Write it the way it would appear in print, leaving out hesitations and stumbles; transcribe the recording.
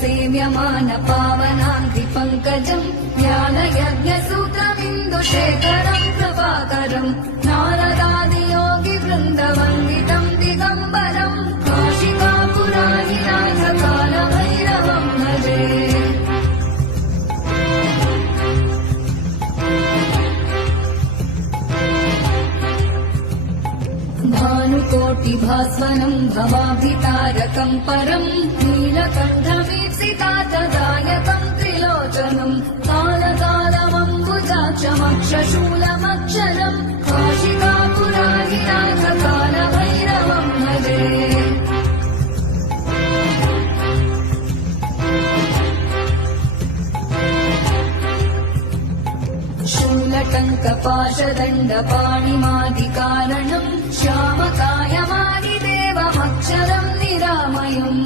सेव्यमान पावनाङ्घ्रिपङ्कजम् ज्ञानयज्ञसूत्रमिन्दुशेखरम् कृपाकरम् नारदादियोगिवृन्दवन्दितम् दिगम्बरम् काशिकापुराणिनाथकालभैरवम् भजे। भानुकोटिभास्वनम् भवाभितारकम् परम् नीलकण्ठमीप्सितातदायकम् त्रिलोचनम् कालकालमम्बुजाक्षमक्षशूलमक्षरम् काशिकापुराणिनाथकालभैरवम् भजे। शूलटङ्कपाशदण्डपाणिमादिकारणम् श्यामकायमादिदेवमक्षरम् निरामयम्